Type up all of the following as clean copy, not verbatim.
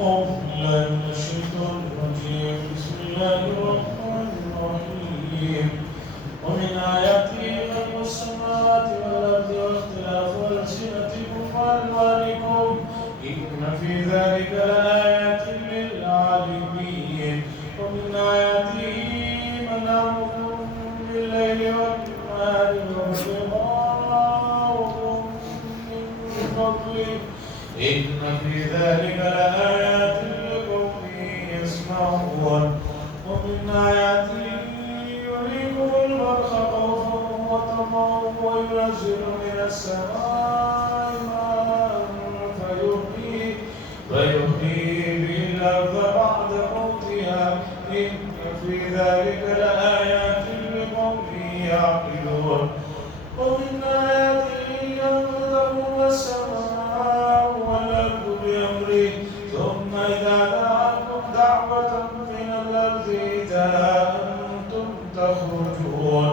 أعوذ بالله من الشيطان الرجيم بسم الله الرحمن الرحيم ومن آياته خلق السماوات والأرض واختلاف ألسنتكم وألوانكم إن في ذلك لآيات للعالمين ومن آياته منامكم بالليل والنهار وابتغاؤكم من فضله إن في ذلك لآيات لقوم يسمعون ومن آياته يريكم البرق خوفا وطمعا وينزل من السماء ماء فيحيي به الأرض بعد موتها إن في ذلك لآيات لقوم يعقلون ومن آياته أن تقوم السماء والأرض بأمره ثم إذا دعاكم دعوة من الأرض إذا أنتم تخرجون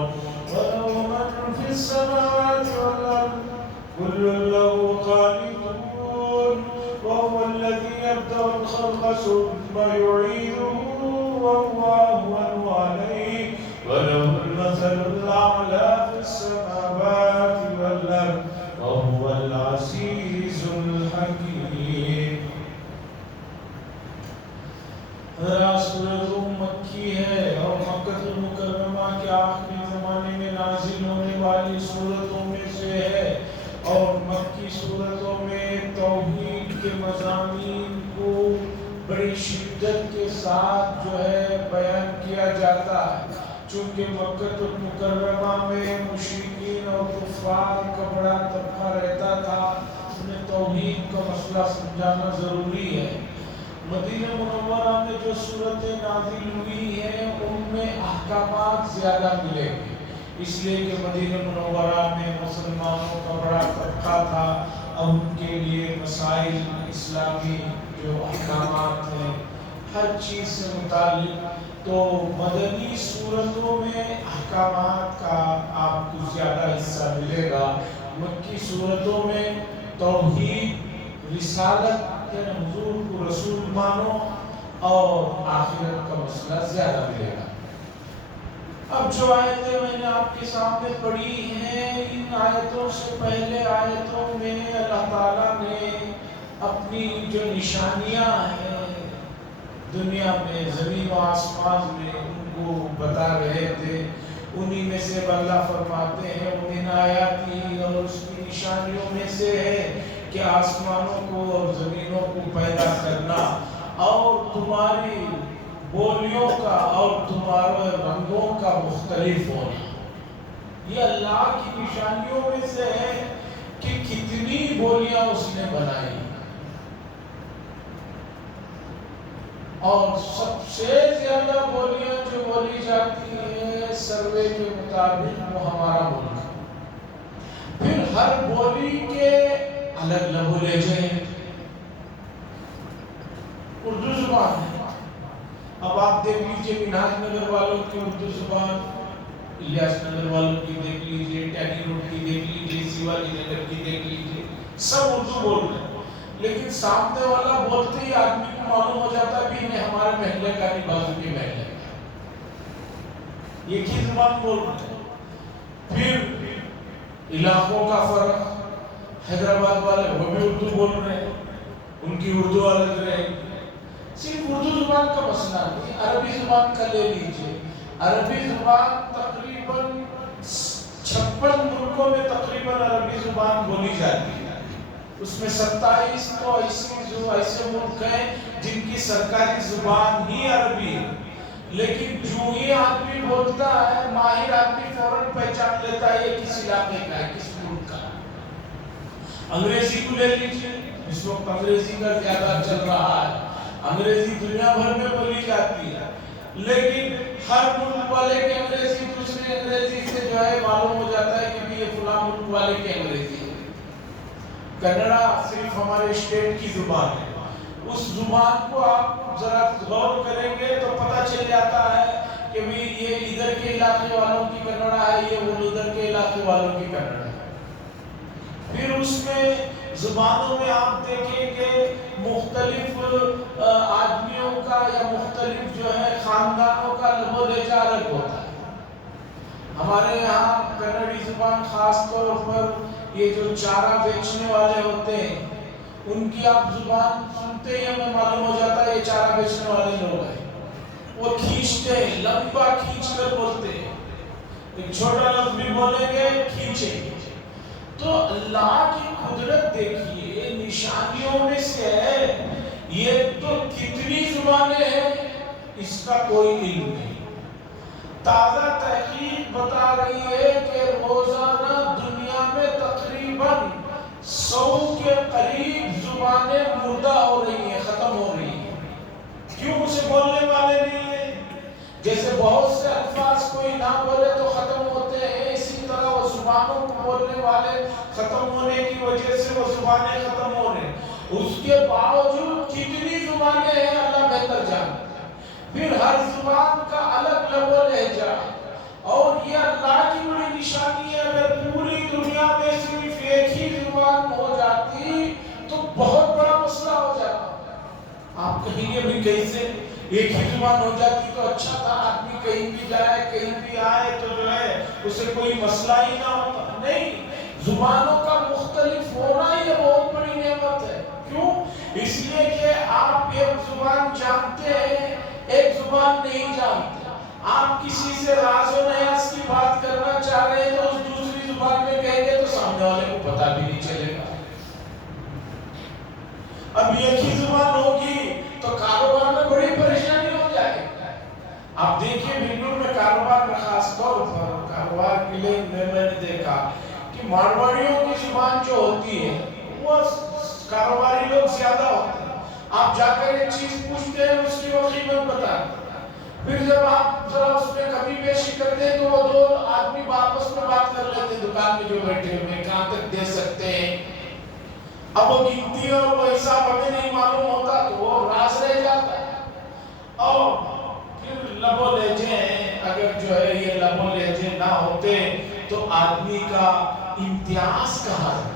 وله من في السماوات والأرض كل له قانتون وهو الذي يبدأ الخلق ثم يعيده وهو أهون عليه وله المثل الأعلى في السماوات والأرض وهو العزيز الحكيم. سورۃ مکی ہے اور مکۃ المکرمہ کے آخری زمانے میں نازل ہونے والی سورتوں میں سے ہے اور مکی سورتوں میں توحید کے مضامین کو بڑی شدت کے ساتھ جو ہے بیان کیا جاتا ہے چونکہ مکۃ المکرمہ میں مشرکین اور کفار کا بڑا طبقہ رہتا تھا انہیں توحید کا مسئلہ سمجھانا ضروری ہے. مدینہ منورہ میں جو صورتیں نازل ہوئی ہیں ان میں احکامات زیادہ ملیں گے اس لیے کہ مدینہ منورہ میں مسلمانوں کا بڑا طبقہ تھا اب ان کے لیے مسائل اسلامی جو احکامات ہیں ہر چیز سے متعلق تو مدنی صورتوں میں احکامات کا آپ کو زیادہ حصہ ملے گا. مکی صورتوں میں توحید رسالت یعنی حضور کو رسول مانو اور آخرت کا مسئلہ زیادہ ملے گا. اب جو آیتیں میں نے آپ کے سامنے پڑھی ہیں ان آیتوں سے پہلے آیتوں میں اللہ تعالیٰ نے اپنی جو نشانیاں ہیں دنیا میں زمین و آسمان میں ان کو بتا رہے تھے انہی میں سے اللہ فرماتے ہیں ومن آیاتی اور اس کی نشانیوں میں سے ہے کہ آسمانوں کو اور زمینوں کو پیدا کرنا اور تمہاری بولیوں کا اور تمہارے رنگوں کا مختلف ہونا. یہ اللہ کی نشانیوں میں سے ہے کہ کتنی بولیاں اس نے بنائی اور سب سے زیادہ بولیاں جو بولی جاتی ہیں سروے کے مطابق وہ ہمارا ملک. پھر ہر بولی کے الگ لب و لہجے ہیں. اردو زبان ہے. اب آپ دیکھ لیجئے منہاج نگر والوں کی اردو زبان الیاس نگر والوں کی دیکھ لیجئے ٹیلی روڈ کی دیکھ لیجئے سیوالی نگر کی دیکھ لیجئے سب اردو بول رہے ہیں لیکن سامنے والا بولتے ہی آدمی کو معلوم ہو جاتا ہے بھی انہیں ہمارے محلے کا نہیں بازو کے محلے کا یہ کی زبان بول رہے ہیں. پھر علاقوں کا فرق حیدرآباد والے وہ بھی اردو بول رہے ہیں ان کی اردو الگ رہے گی. صرف اردو زبان کا مسئلہ نہیں عربی زبان کا لے لیجئے. عربی زبان تقریباً 56 ملکوں میں تقریباً عربی زبان بولی جاتی ہے. اس میں 27 تو ایسے ملک ہیں جن کی سرکاری زبان ہی عربی ہے لیکن جو ہی آدمی بولتا ہے ماہر آدمی فوراً پہچان لیتا ہے یہ کس علاقے کا ہے کس ملک کا. انگریزی کو لے لیجئے اس وقت انگریزی کا زیادہ چل رہا ہے. انگریزی دنیا بھر میں بولی جاتی ہے لیکن ہر ملک والے کے انگریزی دوسرے انگریزی سے جو ہے معلوم ہو جاتا ہے کہ یہ فلاں ملک والے کے انگریزی ہے. کنڑا صرف ہمارے اسٹیٹ کی زبان ہے. اس زبان کو آپ ذرا غور کریں گے تو پتہ چل جاتا ہے کہ یہ ادھر کے علاقے والوں کی کنڑا ہے یہ وہ ادھر کے علاقے والوں کی کنڑا ہے. پھر اس میں زبانوں میں آپ دیکھیں کہ مختلف آدمیوں کا یا مختلف جو ہے خاندانوں کا لب و لہجہ الگ ہوتا ہے. ہمارے یہاں کنڑی زبان خاص طور پر یہ جو چارہ بیچنے والے ہوتے ہیں ان کی آپ زبان سنتے ہی ہمیں معلوم ہو جاتا ہے یہ چارہ بیچنے والے لوگ ہیں. وہ کھینچتے ہیں، لمبا کھینچ کر بولتے ہیں، ایک چھوٹا لفظ بھی بولیں گے کھینچیں. تو اللہ کی قدرت دیکھیے، نشانیوں میں سے ہے یہ تو کتنی زبانیں ہیں اس کا کوئی علم نہیں. تازہ تحقیق بتا رہی ہے کہ روزانہ دنیا میں تقریباً 100 کے قریب زبانیں مردہ ہو رہی ہیں، ختم ہو رہی ہیں. کیوں؟ اسے بولنے والے نہیں ہیں. جیسے بہت سے الفاظ کوئی نہ بولے تو ختم ہوتے ہیں، اسی طرح وہ زبانوں کو بولنے والے ختم ہونے کی وجہ سے وہ زبانیں ختم ہو رہے ہیں. اس کے باوجود کتنی زبانیں ہیں اللہ بہتر جانتا ہے. پھر ہر زبان کا الگ لب و لہجہ، اور یہ اللہ کی بڑی نشانی ہے. اگر پوری دنیا میں صرف ایک ہی زبان ہو جاتی تو بہت بڑا مسئلہ ہو جاتا. آپ کہیں گے بھی کیسے؟ ایک ہی زبان ہو جاتی تو اچھا تھا، آدمی کہیں بھی جائے کہیں بھی آئے تو جو ہے اسے کوئی مسئلہ ہی نہ ہوتا. نہیں، زبانوں کا مختلف ہونا ہی بہت بڑی نعمت ہے. کیوں؟ اس لیے کہ آپ ایک زبان جانتے ہیں، ایک زبان نہیں جانتے. آپ کسی سے راز و نیاز کی بات کرنا چاہ رہے ہیں تو اس دوسری زبان میں کہیں گے تو سامنے والے کو پتہ بھی نہیں چلے گا. اب ایک ہی زبان ہوگی تو کاروبار میں بڑی پریشانی ہو جائے گی. آپ دیکھیے بنگلور میں کاروبار میں خاص طور پر کاروبار کے لیے میں نے دیکھا کہ مارواڑیوں کی زبان جو ہوتی ہے وہ کاروباری لوگ زیادہ ہوتے ہیں. آپ جا کر ایک چیز پوچھتے ہیں اس کی وہ قیمت بتاتے ہیں، پھر جب آپ ذرا اس میں کمی بیشی کرتے ہیں تو وہ دو آدمی آپس میں بات کر لیتے ہیں دکان میں جو بیٹھے ہوئے کہاں تک دے سکتے ہیں. اب وہ گنتی اور وہ حساب ہمیں نہیں معلوم ہوتا تو وہ راز رہ جاتا ہے. اور پھر لب و لہجے ہیں، اگر جو ہے یہ لب و لہجے نہ ہوتے تو آدمی کا امتیاز کہاں ہے.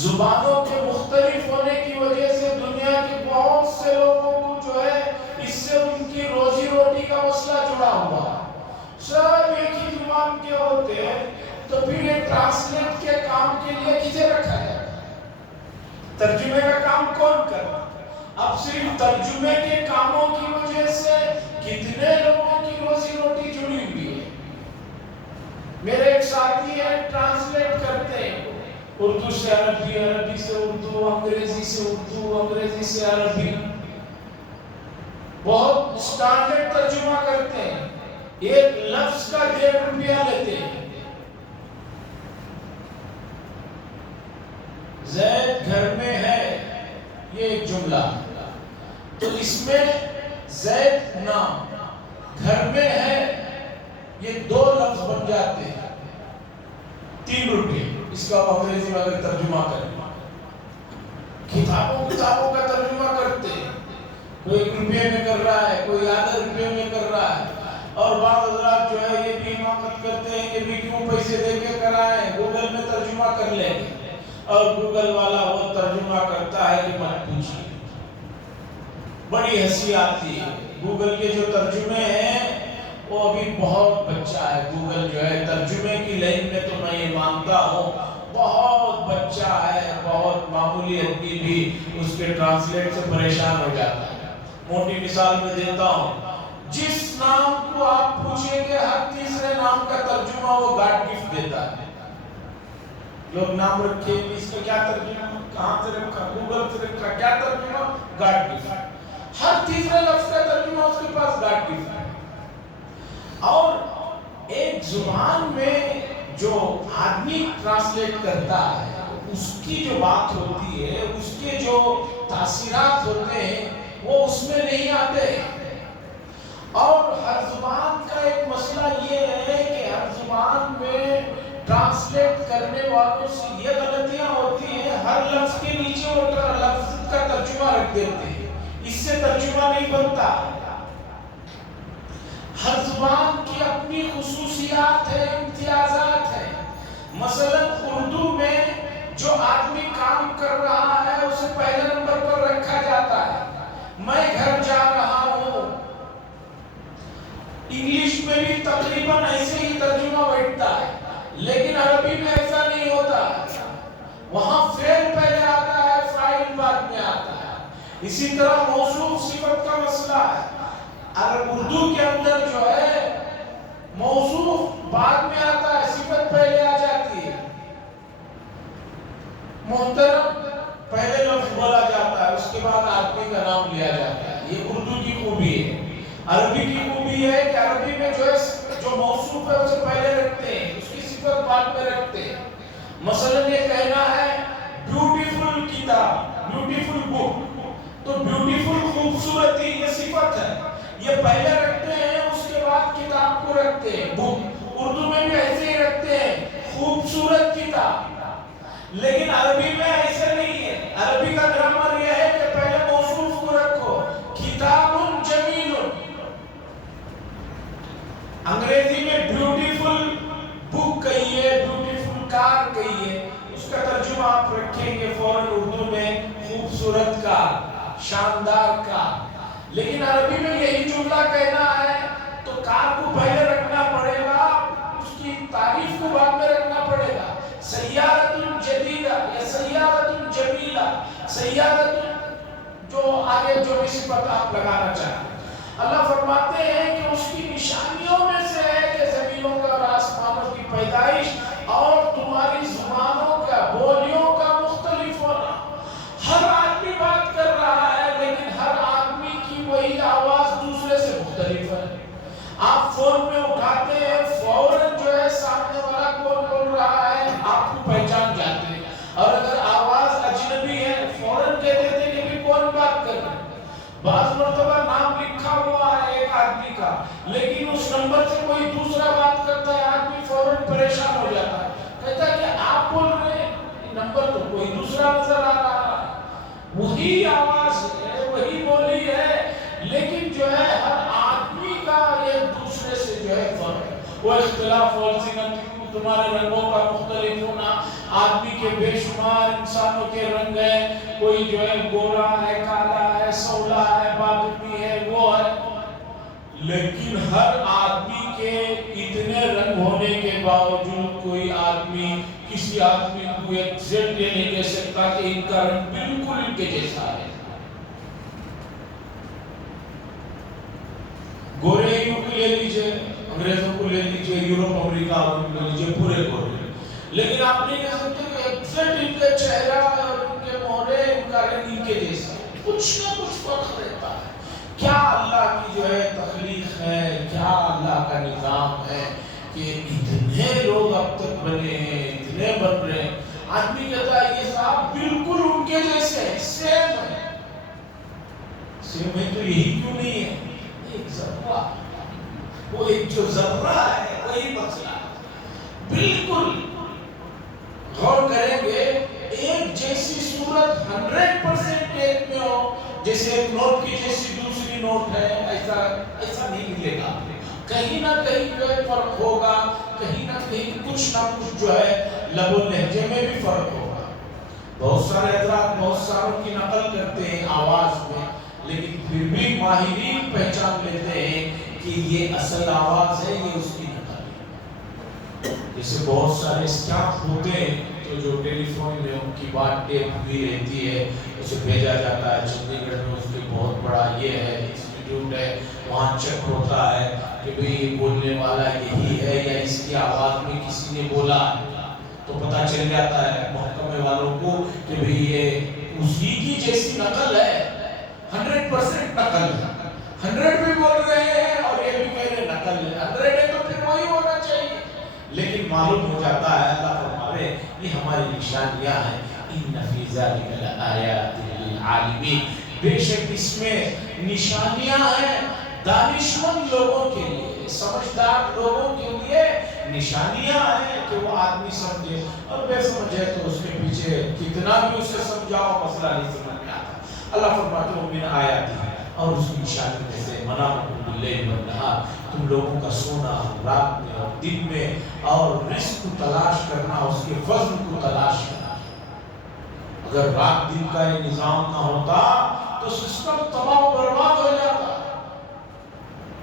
زبانوں کے مختلف ہونے کی وجہ سے دنیا کے بہت سے لوگوں کو جو ہے اس سے ان کی روزی روٹی کا مسئلہ جڑا ہوا. سب ایک ہی زبان کے ہوتے ہیں تو پھر یہ ٹرانسلیٹ کے کام کے لیے کسے رکھا ہے؟ ترجمے کا کام کون کرتا؟ اب صرف ترجمے کے کاموں کی وجہ سے کتنے لوگوں کی روزی روٹی جڑی ہوئی ہے. میرے ایک ساتھی ہیں ٹرانسلیٹ کرتے ہیں اردو سے عربی، عربی سے اردو، انگریزی سے اردو، انگریزی سے عربی. بہت اسٹینڈرڈ ترجمہ کرتے ہیں، ایک لفظ کا 1.5 روپیہ لیتے ہیں. زید گھر میں ہے یہ ایک جملہ تو اس میں زید نام، گھر میں ہے یہ 2 لفظ بن جاتے ہیں 3 روپے. اس کا انگریزی میں اگر ترجمہ کریں کتابوں کا ترجمہ کرتے ہیں، کوئی 1 روپے میں کر رہا ہے، کوئی آدھا روپے میں کر رہا ہے. اور بعض حضرات جو ہے یہ بھی حماقت کرتے ہیں کہ بھی کیوں پیسے دے کے کرائیں، گوگل میں ترجمہ کر لیں گے. اور گوگل والا وہ ترجمہ کرتا ہے کہ مت پوچھیے. بڑی ہنسی آتی ہے. گوگل کے جو ترجمے ہیں وہ ابھی بہت بچہ ہے. گوگل جو ہے ترجمے کی لائن میں تو میں یہ مانتا ہوں بہت بچہ ہے. بہت معمولی آدمی بھی اس کے ٹرانسلیٹ سے پریشان ہو جاتا ہے. موٹی مثال میں دیتا ہوں، جس نام کو آپ پوچھیں گے ہر تیسرے نام کا ترجمہ وہ گاڈ گفٹ دیتا ہے. لوگ نام رکھے اس کا کیا ترجمہ، کہاں سے رکھا، گوگل سے رکھا، کیا ترجمہ، گاڈ گفٹ. ہر تیسرے لفظ کا ترجمہ اس کے پاس گاڈ گفٹ ہے. اور ایک زبان میں جو آدمی ٹرانسلیٹ کرتا ہے اس کی جو بات ہوتی ہے، اس کے جو تاثیرات ہوتے ہیں وہ اس میں نہیں آتے. اور ہر زبان کا ایک مسئلہ یہ ہے کہ ہر زبان میں ٹرانسلیٹ کرنے والوں سے یہ غلطیاں ہوتی ہیں، ہر لفظ کے نیچے وہ لفظ کا ترجمہ رکھ دیتے ہیں، اس سے ترجمہ نہیں بنتا. ہر زبان کی اپنی خصوصیات ہیں، امتیازات ہیں. مثلا اردو میں جو آدمی کام کر رہا ہے اسے پہلے نمبر پر رکھا جاتا ہے. میں گھر جا رہا ہوں، انگلش میں بھی تقریباً ایسے ہی ترجمہ بیٹھتا ہے، لیکن عربی میں ایسا نہیں ہوتا. وہاں فعل پہلے آتا ہے، فاعل بعد میں آتا ہے. اسی طرح موصوف صفت کا مسئلہ ہے. اردو کے اندر جو ہے موصوف بعد میں آتا ہے، صفت پہلے آ جاتی ہے. محترم پہلے لفظ بولا جاتا ہے، اس کے بعد آدمی کا نام لیا جاتا ہے. یہ اردو کی خوبی ہے. عربی کی خوبی ہے کہ عربی میں جو موصوف ہے اسے پہلے رکھتے ہیں، اس کی صفت بعد میں رکھتے ہیں. مثلا یہ کہنا ہے بیوٹیفل کتاب، بیوٹیفل بک، تو بیوٹیفل خوبصورتی یہ صفت ہے، یہ پہلے رکھتے ہیں، اس کے بعد کتاب کو رکھتے ہیں. بک اردو میں بھی ایسے ہی رکھتے ہیں، خوبصورت کتاب. لیکن عربی میں ایسا نہیں ہے. عربی کا گرامر یہ ہے کہ پہلے موصوف کو رکھو، کتاب جمیل. انگریزی میں بیوٹیفل بک کہیے، بیوٹیفل کار کہیے، اس کا ترجمہ آپ رکھیں گے فوراً اردو میں خوبصورت کار، شاندار کار. لیکن عربی میں یہی جملہ کہنا ہے تو کار کو پہلے رکھنا پڑے گا، اس کی تعریف کو بعد میں رکھنا پڑے گا. سیارۃ جدیدہ یا سیارۃ جمیلہ، سیارۃ جو آگے جو بھی صفت آپ لگانا چاہیں. اللہ فرماتے ہیں کہ اس کی نشانیوں میں سے ہے کہ زمینوں کا اور آسمانوں کی پیدائش اور تمہاری زبانوں کا، بولیوں کا مختلف ہونا. ہر آدمی بات کر رہا ہے لیکن ہر آدمی کی وہی آواز دوسرے سے مختلف ہے. آپ فون میں اٹھاتے ہیں، فوراً جو ہے سامنے والا کون بول رہا ہے آپ کو پہچان جاتے ہیں، اور اگر آواز اجنبی ہے فوراً کہہ دیتے ہیں کہ کون بات کر رہا ہے. بعض مرتبہ نام لکھا ہوا ہے ایک آدمی کا، لیکن اس نمبر سے کوئی دوسرا بات کرتا ہے، آدمی فوراً پریشان ہو جاتا ہے، کہتا ہے کہ آپ بول رہے ہیں، نمبر تو کوئی دوسرا نظر آ رہا ہے. وہی آواز ہے، وہی بولی ہے، لیکن جو ہے ہر آدمی کا ایک دوسرے سے جو ہے فرق ہے. وہ اختلاف تمہارے رنگوں کا مختلف ہونا، آدمی کے بے شمار انسانوں کے رنگ ہیں، کوئی جو ہے گورا ہے، کالا ہے، سولا ہے، بادمی ہے، وہ ہے. لیکن ہر آدمی کے اتنے رنگ ہونے کے باوجود کوئی آدمی کسی آدمی کو ایگزیکٹ یہ نہیں کہہ سکتا کہ ان کا رنگ بالکل ان کے جیسا ہے. گورے کو لے لیجئے، انگریزوں کو لے لیجئے، یورپ امریکہ کو لے لیجئے، پورے گورے. لیکن آپ نہیں کہہ سکتے کہ ایگزیکٹ ان کے چہرہ اور ان کے مہرے ان کا رنگ ان کے جیسا. کچھ نہ کچھ فرق رہتا ہے. کیا اللہ کی جو ہے تخلیق ہے، کیا اللہ کا نظام ہے کہ اتنے لوگ اب تک بنے ہیں، اتنے بن رہے ہیں. آدمی کہتا ہے یہ صاحب بالکل ان کے جیسے ہیں، سیم ہے. سیم ہے تو یہی کیوں نہیں ہے؟ ایک ذرہ، وہ ایک جو ذرہ ہے وہی مسئلہ. بالکل غور کریں گے، ایک جیسی صورت 100% ایک میں ہو، جیسے ایک نوٹ کی جیسی دوسری نوٹ ہے، ایسا نہیں ملے گا. کہیں نہ کہیں جو ہے فرق ہوگا، کہیں نہ کہیں کچھ نہ کچھ جو ہے لب و لہجے میں بھی فرق ہوگا. بہت سارے حضرات بہت ساروں کی نقل کرتے ہیں آواز میں، لیکن پھر بھی ماہرین پہچان لیتے ہیں کہ یہ اصل آواز ہے، یہ اس کی نقل ہے. جیسے بہت سارے اسٹاف ہوتے ہیں تو جو ٹیلی فون میں ان کی بات ٹیپ ہوئی رہتی ہے، اسے بھیجا جاتا ہے. چندی گڑھ میں اس کے بہت بڑا یہ ہے انسٹیٹیوٹ ہے، وہاں چیک ہوتا ہے کہ بھئی یہ بولنے والا یہی ہے یا اس کی آواز میں کسی نے بولا، تو پتہ چل جاتا ہے محکمے والوں کو کہ بھئی یہ اسی کی جیسی نقل ہے، 100% نقل ہے. 100 بھی بول رہے ہیں اور یہ بھی کہہ رہے نقل ہے. 100 ہے تو پھر وہی ہونا چاہیے. لیکن معلوم ہو جاتا ہے اللہ فرماوے یہ ہماری نشانیاں ہیں. ان فی ذلک لآیات للعالمین، بے شک اس میں نشانیاں ہیں دانشمند لوگوں کے لیے، سمجھدار لوگوں کے لیے نشانیاں ہیں کہ وہ آدمی سمجھے. اور بے سمجھے تو اس کے پیچھے کتنا بھی اسے سمجھاؤ مسئلہ نہیں سمجھ میں آتا. اللہ فرماتے ہیں من آیات ہے، اور اس کی نشانی میں سے منامکم باللیل والنہار، تم لوگوں کا سونا رات میں اور دن میں، اور رزق کو تلاش کرنا، اس کے فضل کو تلاش کرنا. اگر رات دن کا یہ نظام نہ ہوتا تو سسٹم تباہ و برباد ہو جاتا.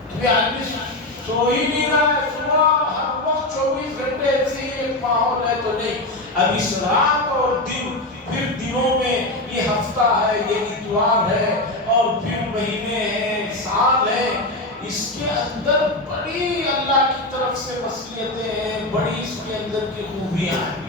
کیونکہ آدمی سو ہی نہیں رہا ہے, صبح ہر وقت 24 گھنٹے ایسی ایک ماحول ہے تو نہیں. اب اس رات اور دن, پھر دنوں میں یہ ہفتہ ہے, یہ اتوار ہے, اور پھر مہینے ہیں, سال ہے, اس کے اندر بڑی اللہ کی طرف سے مصلحتیں ہیں, بڑی اس کے اندر کی خوبیاں ہیں.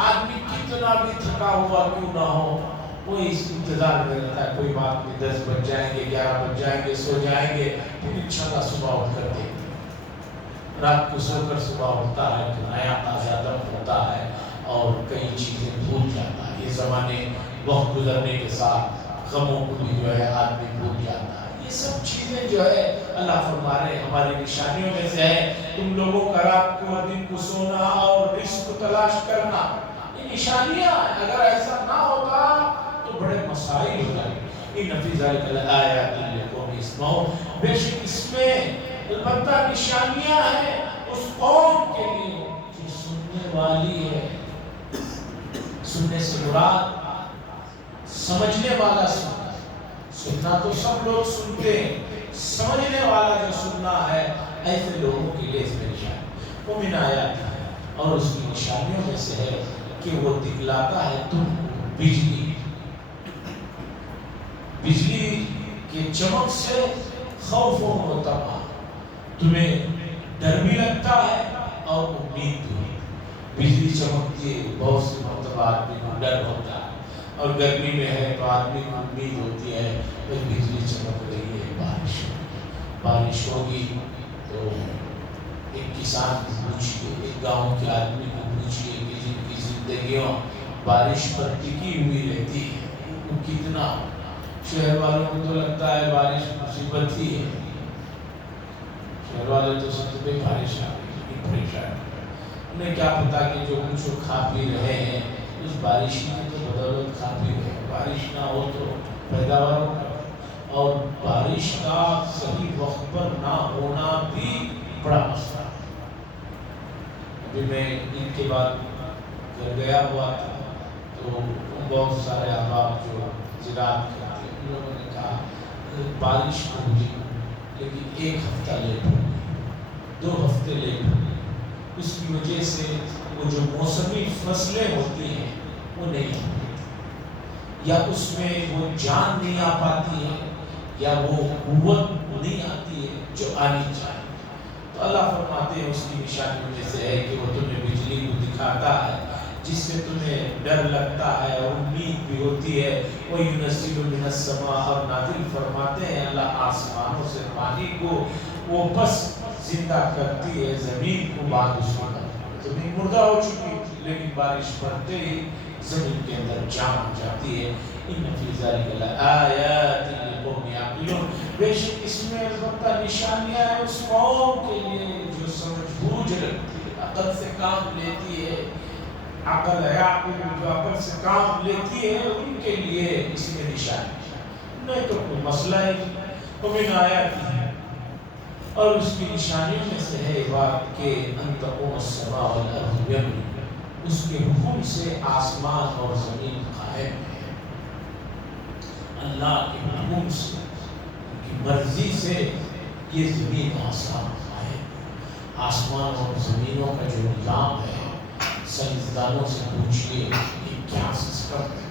آدمی کتنا بھی تھکا ہوا کیوں نہ ہو, وہ اس انتظار میں رہتا ہے, کوئی بات نہیں, 10 بج جائیں گے, 11 بج جائیں گے, سو جائیں گے, پھر انشاءاللہ صبح اٹھ کر دیں گے. رات کو سو کر صبح اٹھتا ہے تو نیا تازہ دم ہوتا ہے اور کئی چیزیں بھول جاتا ہے. یہ زمانے وقت گزرنے کے ساتھ غموں کو بھی جو ہے آدمی بھول جاتا ہے. یہ سب چیزیں جو ہے اللہ فرما رہے ہیں ہماری نشانیوں میں سے ہے. تم لوگوں کا رات کو اور دن کو سونا اور رزق کو تلاش کرنا, یہ نشانیاں ہیں. اگر ایسا نہ ہوتا تو بڑے مسائل ہو جائیں. ان فی ذلک لآیات لقوم یسمعون, بے شک اس میں البتہ نشانیاں ہیں اس قوم کے لیے جو سننے والی ہے. سننے سے مراد سمجھنے والا سننا. سننا تو سب لوگ سنتے ہیں, سمجھنے والا جو سننا ہے ایسے لوگوں کے لیے اس میں نشانی. وہ من آیات ہے, اور اس کی نشانیوں میں سے ہے کہ وہ دکھلاتا ہے تم بجلی. بجلی کے چمک سے خوف و طمع, تمہیں ڈر بھی لگتا ہے اور امید بھی. بجلی چمکتی ہے, بہت سے مرتبہ آدمی کو ڈر ہوتا ہے, اور گرمی میں ہے تو آدمی کو امید ہوتی ہے کہ بجلی چمک رہی ہے, بارش ہوگی. تو ایک کسان کو پوچھئے, ایک گاؤں کے آدمی کو پوچھئے کہ جن کی زندگیوں بارش پر ٹکی ہوئی رہتی ہے, وہ کتنا. شہر والوں کو تو لگتا ہے بارش مصیبت ہی ہے, شہر والے تو سب پہ بارش آ گئی, پریشان. انہیں کیا پتا کہ جو کچھ وہ کھا پی رہے ہیں اس بارش کی تو بدولت کھا پی رہے ہیں. بارش نہ ہو تو پیداوار ہوگا, اور بارش کا صحیح وقت پر نہ ہونا بھی بڑا مسئلہ. ابھی میں ان کے بعد گھر گیا ہوا تھا تو بہت سارے احباب جو زراعت کرتے ہیں ان لوگوں نے کہا بارش ہوگی لیکن 1 ہفتہ لیٹ ہوگی, 2 ہفتے لیٹ ہوگی. اس کی وجہ سے وہ جو موسمی فصلیں ہوتی ہیں وہ نہیں ہوتی, یا اس میں وہ جان نہیں آ پاتی ہے, یا وہ قوت نہیں آتی ہے جو آنی چاہیے. تو اللہ فرماتے ہیں اس کی نشانیوں میں سے ہے کہ وہ تمہیں بجلی کو دکھاتا ہے جس سے تمہیں ڈر لگتا ہے اور امید بھی ہوتی ہے. وہ ينزل من السماء, اور نازل فرماتے ہیں اللہ آسمانوں سے پانی کو, وہ بس زندہ کرتی ہے زمین کو. بعد اس میں زمین مردہ ہو چکی لیکن بارش پڑتے ہی زمین کے اندر جان ہو جاتی ہے. ان فی ذلک لآیات لقوم یعقلون, بے شک اس میں البتہ نشانیاں ہیں اس قوم کے لیے جو سمجھ بوجھ رکھتی ہے, عقل سے کام لیتی ہے. عقل ہے, عقل جو عقل سے کام لیتی ہے ان کے لیے اس میں نشانی. نہیں تو کوئی مسئلہ ہے. ومن آیاتہ, اور اس کی نشانیوں میں سے ہے بات کہ ان تقوم السماء والارض بامرہ, اس کے حکم سے آسمان اور زمین قائم ہے. اللہ کے حکم سے, ان کی مرضی سے یہ زمین آسمان قائم ہے. آسمان اور زمینوں کا جو نظام ہے, سائنسدانوں سے پوچھئے یہ کیا سسٹم ہے.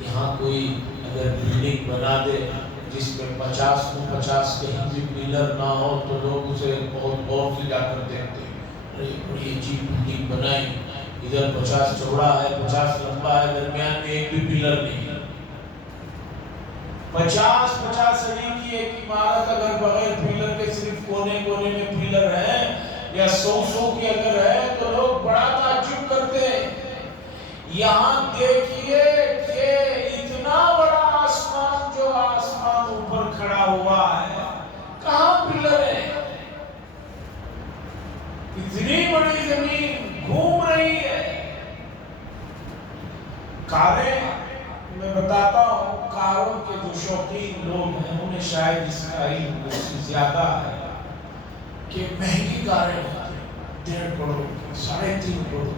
یہاں کوئی اگر بلڈنگ بنا دے جس میں 50 کو 50 کہیں بھی پلر نہ ہو تو لوگ اسے بہت غور سے جا کر دیکھتے ہیں, ارے بڑی عجیب بلڈنگ بنائی, ادھر 50 چوڑا ہے, 50 لمبا ہے, درمیان میں ایک بھی پلر نہیں. 50 سری کی ایک عمارت اگر بغیر پلر کے صرف کونے کونے میں پلر ہے, یا 100 کی اگر ہے تو لوگ بڑا تعجب کرتے ہیں. یہاں دیکھیے کہ اتنا بڑا آسمان, جو آسمان اوپر کھڑا ہوا ہے, کہاں پلر ہے؟ اتنی بڑی زمین گھوم رہی ہے. کاریں, میں بتاتا ہوں, کاروں کے جو شوقین لوگ ہیں انہیں شاید اس کا علم زیادہ ہے کہ مہنگی کاریں ہوتی ہیں, 1.5 کروڑ, 3.5 کروڑ.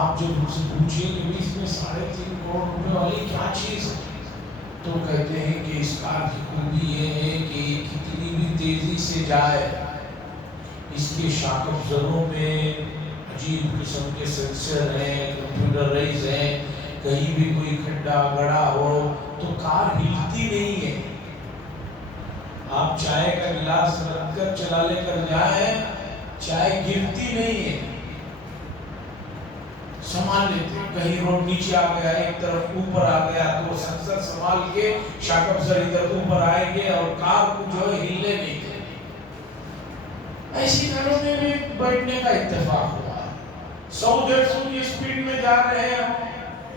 آپ جب ان سے پوچھیں کہ اس میں 3.5 کروڑ روپے والی کیا چیز ہے، تو کہتے ہیں کہ اس کار کی خوبی یہ ہے کہ کتنی بھی تیزی سے جائے، اس کے شاک ابزروں میں عجیب قسم کے سینسر ہیں، کمپیوٹرائز ہیں، کہیں بھی کوئی کھڈا گڑا ہو تو کار ہلتی نہیں ہے۔ آپ چائے کا گلاس رکھ کر چلا لے کر جائیں، چائے گرتی نہیں ہے، سنبھال لیتے ہیں۔ کہیں روڈ نیچے آ گیا، ایک طرف اوپر آ گیا تو سینسر سنبھال کے شاک ابزر ادھر اوپر آئیں گے اور کار کو جو ہے ہلنے نہیں دیں۔ ایسی کاروں میں بھی بیٹھنے کا اتفاق ہوا، 100-150 کی اسپیڈ میں جا رہے ہیں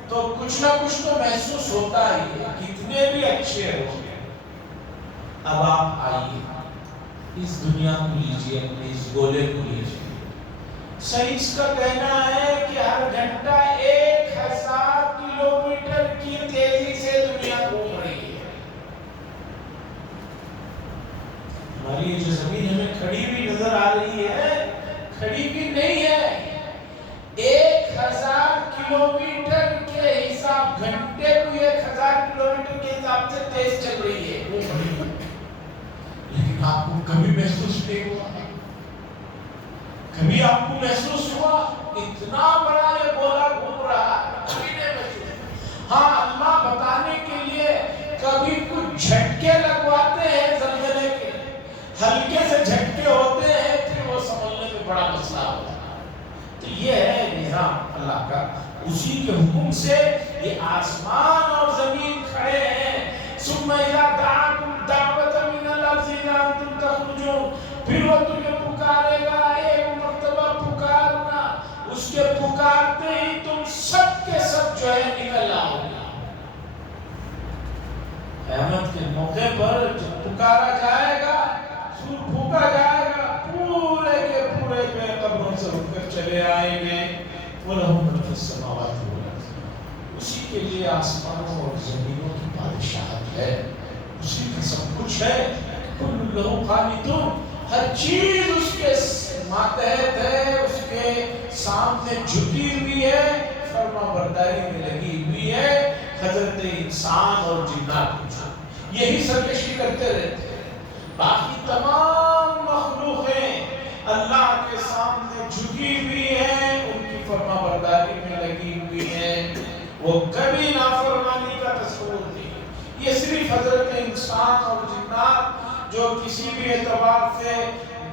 تو کچھ نہ کچھ تو محسوس ہوتا ہی ہے، کتنے بھی اچھے ہو گئے۔ اب آپ آئیے، اس دنیا کو لیجیے، اپنے اس گولے کو لیجیے۔ سائنس کا کہنا ہے کہ ہر گھنٹہ 1000 کلومیٹر کی تیزی سے دنیا گھوم رہی ہے۔ ہماری یہ جو زمین ہمیں کھڑی ہوئی نظر آ رہی ہے، کھڑی بھی نہیں ہے، 1000 کلومیٹر کے حساب، گھنٹے کو 1000 کلومیٹر کے حساب سے تیز چل رہی ہے، وہ بڑی ہے۔ لیکن آپ کو کبھی محسوس نہیں ہوا، کبھی آپ کو محسوس ہوا اتنا بڑا یہ گولا گھوم رہا ہے؟ کبھی نہیں محسوس۔ ہاں، اللہ بتانے کے لیے کبھی کچھ جھٹکے لگواتے ہیں زلزلے کے، ہلکے سے جھٹکے ہوتے ہیں، پھر وہ سمجھنے میں بڑا مسئلہ ہوتا ہے۔ تو یہ ہے نظام اللہ کا، اسی کے حکم سے یہ آسمان اور زمین کھڑے ہیں۔ ثم اذا دعاكم دعوة من الارض اذا انتم تخرجون، پھر وہ تمہیں پکارے گا، ایک مرتبہ پکارنا، اس کے پکارتے ہی تم سب کے سب جو ہے نکل آؤ گے۔ قیامت کے موقع پر جب پکارا جائے گا، سور پھونکا جائے گا، پورے کے پورے بے قبروں سے اٹھ کر چلے آئیں گے۔ وَلَهُ مَا فِي السَّمَاوَاتِ وَالْأَرْضِ، اسی کے لیے آسمانوں اور زمینوں کی بادشاہت ہے، اسی کا سب کچھ ہے۔ كُلٌّ لَهُ قَانِتُونَ، ہر چیز اس کے ماتحت ہے، اس کے سامنے جھکی ہوئی ہے، فرما برداری میں لگی ہوئی ہے۔ حضرت انسان اور جنات یہی سرکشی کرتے رہتے ہیں، باقی تمام مخلوقیں اللہ کے سامنے جھکی ہوئی ہیں، ان کی فرما برداری میں لگی ہوئی ہیں، وہ کبھی نافرمانی کا تصور نہیں۔ یہ صرف حضرت انسان اور جنات جو کسی بھی اعتبار سے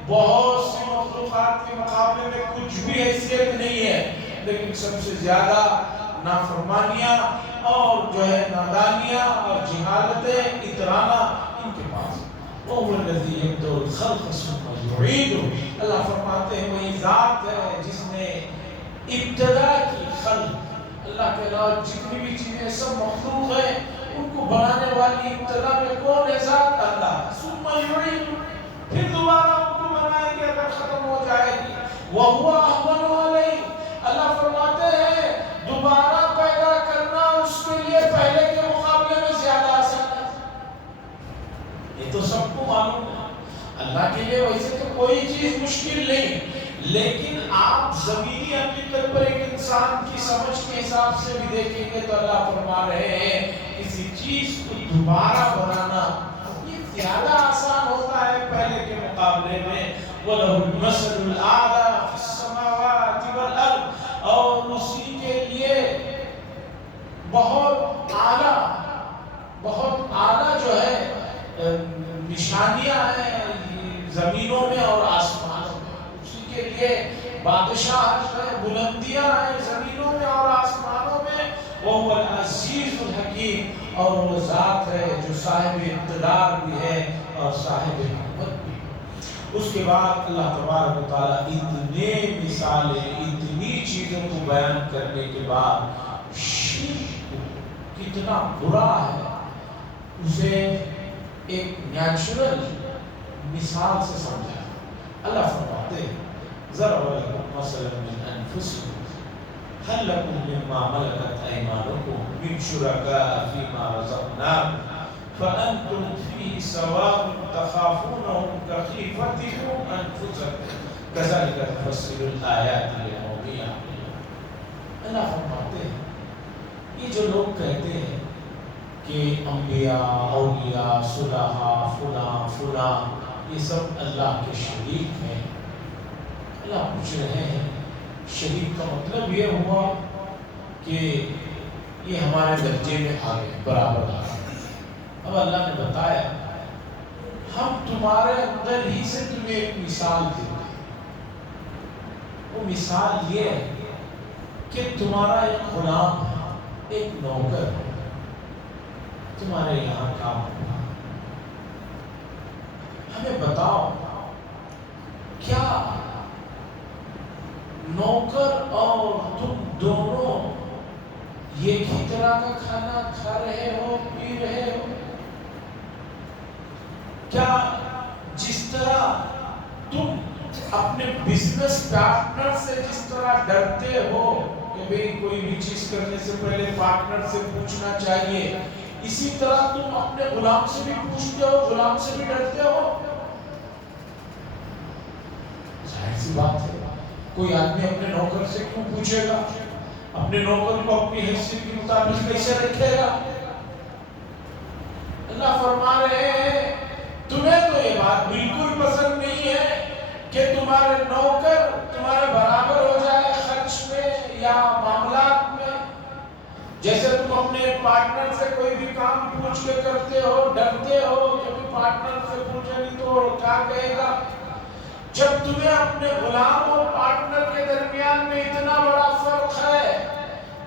بہت سی مخلوقات کے مقابلے میں کچھ بھی حیثیت نہیں ہے، لیکن سب سے زیادہ نافرمانیاں اور جو ہے نادانیاں اور جہالتیں اترانا ان کے پاس۔ وَهُوَ الَّذِي يَبْدَأُ الْخَلْقَ ثُمَّ يُعِيدُهُ، اللہ فرماتے ہیں وہی ذات ہے جس نے ابتدا کی خلق، اللہ کے علاوہ جتنی بھی چیزیں سب مخلوق ہیں، ان کو بنانے والی ابتدا میں کون ہے؟ ذات اللہ۔ ثُمَّ يُعِيدُهُ، پھر دوبارہ ان کو بنائیں گے اگر ختم ہو جائے گی۔ وَهُوَ أَهْوَنُ عَلَيْهِ، اللہ فرماتے ہیں دوبارہ پیدا کرنا اس کے لیے پہلے کے مقابلے میں زیادہ آسان ہے۔ یہ تو سب کو معلوم ہے، اللہ کے لیے ویسے تو کوئی چیز مشکل نہیں، لیکن آپ زمینی حقیقت پر ایک انسان کی سمجھ کے حساب سے بھی دیکھیں گے تو اللہ فرما رہے ہیں کسی چیز کو دوبارہ بنانا یہ زیادہ آسان ہوتا ہے پہلے کے مقابلے میں۔ وَلَهُ الْمَثَلُ الْأَعْلَى فِي السَّمَاوَاتِ وَالْأَرْضِ، اور اسی کے لیے بہت اعلیٰ جو ہے نشانیاں ہیں زمینوں میں اور آسمانوں میں، اسی کے لیے بادشاہ ہے، بلندیاں ہیں زمینوں میں اور آسمانوں میں۔ وہ العزیز الحکیم، اور وہ ذات ہے جو صاحب اقتدار بھی ہے اور صاحب حکمت بھی ہے۔ اس کے بعد اللہ تبارک و تعالیٰ اتنے مثالیں، اتنی چیزوں کو بیان کرنے کے بعد شرک کتنا برا ہے اسے ایک نیچرل مثال سے سمجھا۔ اللہ فرماتے ہیں ضرب لكم مثلا من انفسكم هل لكم مما ملكت ايمانكم من شركاء فيما رزقناكم فانتم فيه سواء تخافونهم كخيفتكم انفسكم كذلك نفصل الايات لقوم يعقلون۔ اللہ فرماتے ہیں یہ جو لوگ کہتے ہیں کہ انبیاء، اولیاء، صلحاء، فلاں فلاں یہ سب اللہ کے شریک ہیں، اللہ پوچھ رہے ہیں شریک کا مطلب یہ ہوا کہ یہ ہمارے درجے میں آ گئے، برابر آ گئے۔ اب اللہ نے بتایا ہم تمہارے اندر ہی سے تمہیں ایک مثال دیتے ہیں، وہ مثال یہ ہے کہ تمہارا ایک غلام ہے، ایک نوکر ہے، تمہارے یہاں کام کرتا ہے۔ ہمیں بتاؤ کیا نوکر اور تم دونوں ایک ہی طرح کا کھانا کھا رہے ہو، پی رہے ہو؟ کیا جس طرح تم اپنے بزنس پارٹنر سے جس طرح ڈرتے ہو کہ بھئی کوئی بھی چیز کرنے سے پہلے پارٹنر سے پوچھنا چاہیے، اسی طرح تم اپنے غلام سے بھی پوچھتے ہو، غلام سے بھی ڈرتے ہو؟ ظاہر سی بات ہے، کوئی آدمی اپنے نوکر سے کیوں پوچھے گا؟ اپنے نوکر کو اپنی حیثیت کے مطابق کیسے رکھے گا؟ اللہ فرما رہے ہیں تمہیں تو یہ بات بالکل پسند نہیں ہے کہ تمہارے نوکر تمہارے برابر ہو جائے خرچ میں یا معاملات میں، جیسے تم اپنے پارٹنر سے کوئی بھی کام پوچھ کے کرتے ہو، ڈرتے ہو کہ پارٹنر سے پوچھے نہیں تو کیا کہے گا۔ جب تمہیں اپنے غلام اور پارٹنر کے درمیان میں اتنا بڑا فرق ہے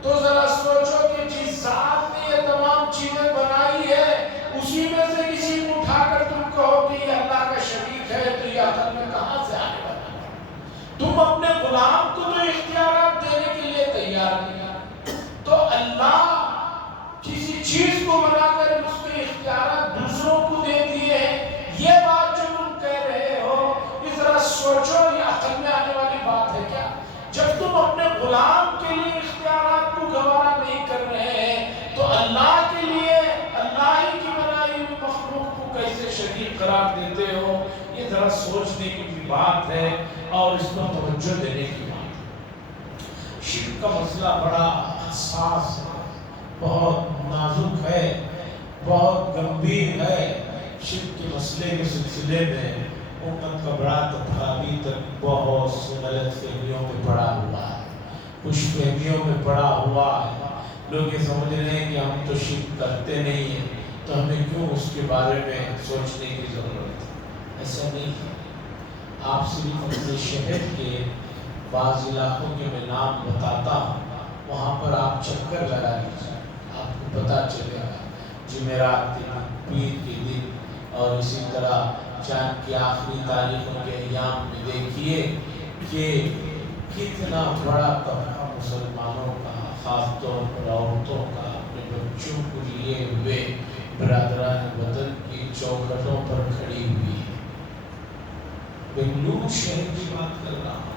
تو ذرا سوچو کہ جس ذات نے یہ تمام چیزیں بنائی ہے اسی میں سے کسی کو اٹھا کر تم کہو کہ یہ اللہ کا شریک ہے تو یہ عقل میں کہاں سے آنے والا؟ تم اپنے غلام کو تو اختیارات دینے کے لیے تیار نہیں، تو اللہ کسی چیز کو بنا کر اس کے اختیارات دوسروں کو دے دیے ہیں، یہ بات جو تم کہہ رہے ہو یہ ذرا سوچو یہ عقل میں آنے والی بات ہے کیا؟ جب تم اپنے غلام کے لیے اختیارات کو گوارا نہیں کر رہے ہیں تو اللہ کے لیے اللہ ہی کی بنائی ہوئی مخلوق کو کیسے شریک قرار دیتے ہو؟ یہ ذرا سوچنے کی بھی بات ہے اور اس پر توجہ دینے کی بات ہے۔ شرک کا مسئلہ بڑا حساس ہے، بہت نازک ہے، بہت گمبھیر ہے۔ شرک کے مسئلے کے سلسلے میں امت کا بڑا طبقہ ابھی تک بہت سے غلط فہمیوں میں پڑا ہوا ہے، خوش فہمیوں میں پڑا ہوا ہے۔ لوگ یہ سمجھ رہے ہیں کہ ہم تو شرک کرتے نہیں ہیں تو ہمیں کیوں اس کے بارے میں سوچنے کی ضرورت ہے؟ ایسا نہیں ہے۔ آپ صرف اپنے شہر کے بعض علاقوں کے میں نام بتاتا ہوں، وہاں پر آپ چکر لگا لیجیے، آپ کو پتہ چلے گا جمعرات کے دن، پیر کے دن اور اسی طرح چاند کی آخری تاریخوں کے ایام میں دیکھیے کہ کتنا بڑا طبقہ مسلمانوں کا، خاص طور پر عورتوں کا، اپنے بچوں کو لیے ہوئے برادران وطن کی چوکھٹوں پر کھڑی ہوئی ہے۔ بنگلور شہر کی بات کر رہا ہوں،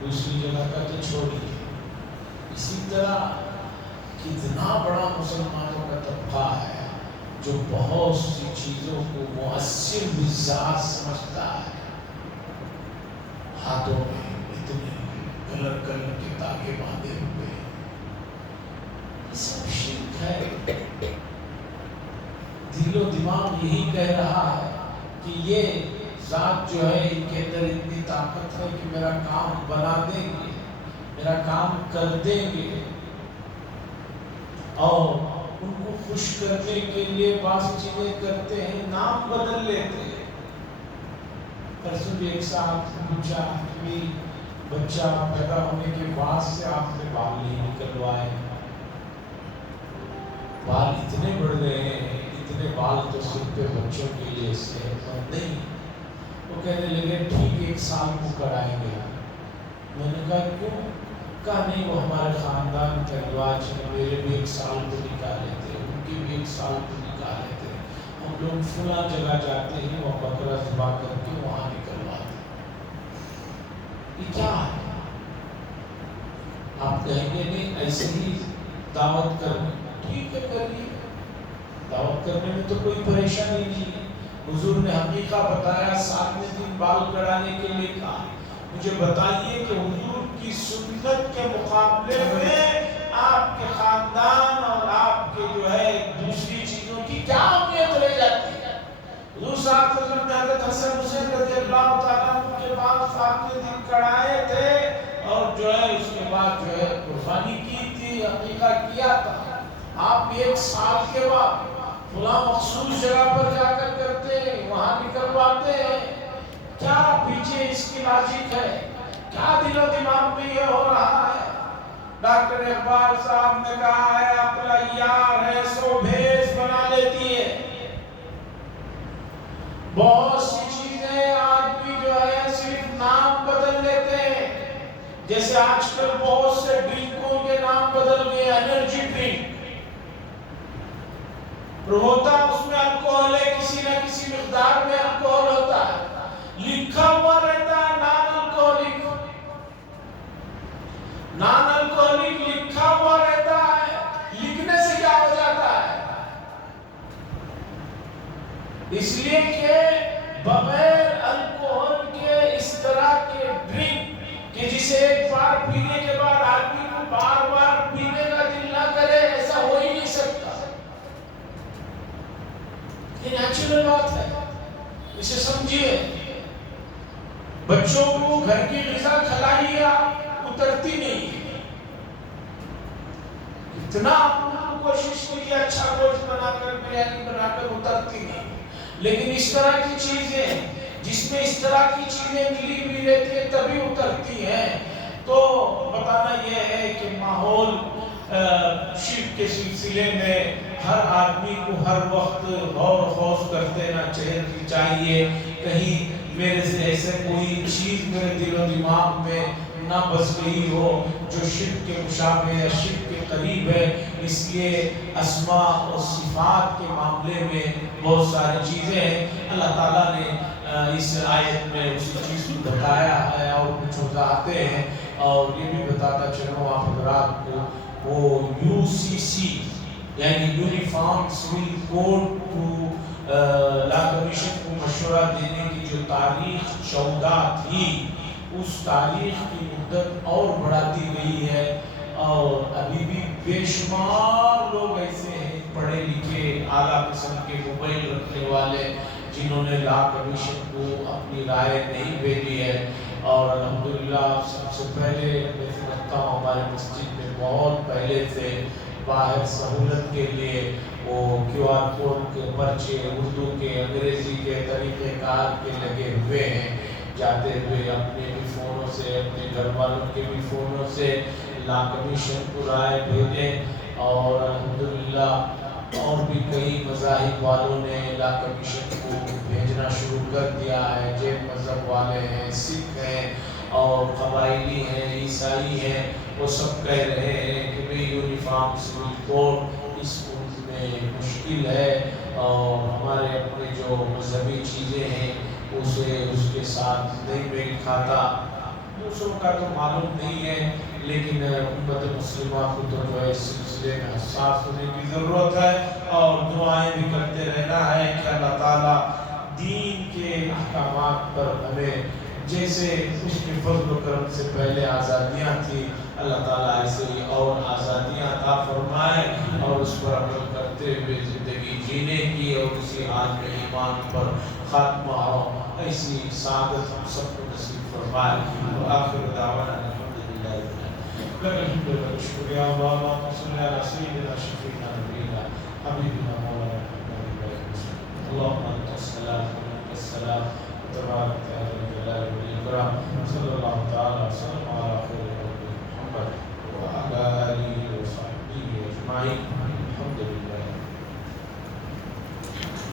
دوسری جگہ کا تو چھوڑیے۔ اسی طرح کتنا بڑا مسلمانوں کا طبقہ ہے جو بہت سی چیزوں کو مؤثر بذات سمجھتا ہے، ہاتھوں میں اتنے کلر کے تاگے باندھے ہوئے، یہ سب شرک ہے۔ دل و دماغ یہی کہہ رہا ہے کہ یہ ذات جو ہے ان کے اندر اتنی طاقت ہے کہ میرا کام بنا دیں گے، میرا کام کر دیں گے، اور ان کو خوش کرنے کے لیے بعض چیزیں کرتے ہیں، نام بدل لیتے ہیں۔ پرسوں بھی ایک ساتھ پوچھا کہ بچہ پیدا ہونے کے بعد سے آپ نے بال نہیں نکلوائے، بال اتنے بڑھ گئے ہیں، اتنے بال تو صرف بچوں کے لیے صحت مند نہیں۔ وہ کہنے لگے ٹھیک 1 سال کو کرائیں گے۔ میں نے کہا کیوں؟ کہا نہیں وہ ہمارے خاندان کا رواج ہے، میرے بھی 1 سال کو نکالے تھے، ان کی بھی 1 سال کو نکالے تھے، ہم لوگ فلاں جگہ جاتے ہیں وہ بکرا ذبح کر کے وہاں نکلواتے ہیں۔ یہ کیا ہے؟ آپ کہیں گے نہیں ایسے ہی دعوت کرنے، ٹھیک ہے کریے، دعوت کرنے میں تو کوئی پریشانی نہیں ہے۔ حضور نے حقیقہ بتایا، 7ویں دن بال کڑانے کے لیے کہا۔ مجھے بتائیے کہ حضور کی سنت کے مقابلے میں حضرت حسن حسین رضی اللہ تعالیٰ عنہ کے پاس آپ نے دن کڑائے تھے اور جو ہے اس کے بعد جو ہے قربانی کی تھی، عقیقہ کیا تھا۔ آپ 1 سال کے بعد فلاں مخصوص جگہ پر جا کر کرتے ہیں، وہاں نکلواتے ہیں، کیا پیچھے اس کی لاجک ہے؟ کیا دل و دماغ میں یہ ہو رہا ہے؟ ڈاکٹر اقبال صاحب نے کہا ہے اپنا یار ہے سو بھیس بنا لیتی ہے۔ بہت سی چیزیں آدمی جو ہے صرف نام بدل لیتے ہیں، جیسے آج کل بہت سے ڈرنکوں کے نام بدل گئے، انرجی ڈرنک ہوتا اس میں الکوہول ہے، کسی نہ کسی مقدار میں الکوہول ہوتا ہے، لکھا ہوا رہتا ہے نان الکوہولک، نان الکوہولک لکھا ہوا رہتا ہے، لکھنے سے کیا ہو جاتا ہے؟ اس لیے کہ بغیر الکوہول کے اس طرح کے ڈرنک کہ جسے ایک بار پینے کے بعد آدمی کو بار بار پینے کا دل نہ کرے، ایسا ہو ہی نہیں سکتا۔ یہ نیچرل بات ہے، اسے سمجھیے۔ بچوں کو گھر کی غذا کھلائیے، اترتی نہیں، اتنا کوشش کیجیے اچھا گوشت بنا کر بریانی بنا کر، اترتی نہیں۔ لیکن اس طرح کی چیزیں جس میں اس طرح کی چیزیں ملی بھی رہتی ہیں تبھی اترتی ہیں۔ تو بتانا یہ ہے کہ ماحول شرک کے سلسلے میں ہر آدمی کو ہر وقت غور و خوض کرتے رہنا چاہیے، کہیں میرے سے ایسے کوئی چیز میرے دل و دماغ میں نہ بس گئی ہو جو شرک کے مشابہ یا شرک کے قریب ہے۔ اس لیے اسماء اور صفات کے معاملے میں بہت ساری چیزیں ہیں، اللہ تعالیٰ نے اس آیت میں اسی چیز کو بتایا ہے اور کچھ وضاحتیں ہیں۔ اور یہ بھی بتاتا چلوں آپ حضرات کو، وہ UCC یعنی uniform civil code to law commission کو مشورہ دینے کی جو تاریخ 14 تھی، اس تاریخ کی مدت اور بڑھا دی گئی ہے، اور ابھی بھی بے شمار لوگ ایسے ہیں پڑھے لکھے اعلیٰ قسم کے موبائل رکھنے والے جنہوں نے لا کمیشن کو اپنی رائے نہیں بھیجی ہے۔ اور الحمدللہ سب سے پہلے میں سمجھتا ہوں ہمارے مسجد میں بہت پہلے سے باہر سہولت کے لیے وہ QR کوڈ کے پرچے اردو کے انگریزی کے طریقہ کار کے لگے ہوئے ہیں، جاتے ہوئے اپنے بھی فونوں سے اپنے گھر والوں کے بھی فونوں سے لا کمیشن کو رائے بھیجیں۔ اور الحمدللہ اور بھی کئی مذاہب والوں نے لا کمیشن کو بھیجنا شروع کر دیا ہے، جین مذہب والے ہیں، سکھ ہیں اور قبائلی ہیں، عیسائی ہیں، وہ سب کہہ رہے ہیں کہ بھئی یونیفارم سول کوڈ اس ملک میں مشکل ہے، اور ہمارے اپنے جو مذہبی چیزیں ہیں اسے اس کے ساتھ نہیں میل کھاتا۔ دوسروں کا تو معلوم نہیں ہے، لیکن امت مسلمہ کو تو جو ہے اس سلسلے میں حساس ہونے کی ضرورت ہے، اور دعائیں بھی کرتے رہنا ہے کہ اللہ تعالیٰ دین کے احکامات پر ہمیں جیسے اس کے فضل و کرم سے پہلے آزادیاں تھی، اللہ تعالیٰ ایسے ہی اور آزادیاں عطا فرمائے، اور اس پر عمل کرتے ہوئے زندگی جینے کی، اور اسی حال میں ایمان پر خاتمہ ہو، ایسی سعادت ہم سب کو نصیب فرمائے۔ وآخر دعوانا الحمدللہ لک الحمد والشکر یا اللہ، اللہم صل علی سیدنا شفیعنا نبینا حبیبنا مولانا محمد، اللہم انت السلام و منک السلام تبارک یا ذا الجلال والاکرام، صلی اللہ تعالی وسلم علی خیر خلقہ محمد وعلی آلہ وصحبہ اجمعین۔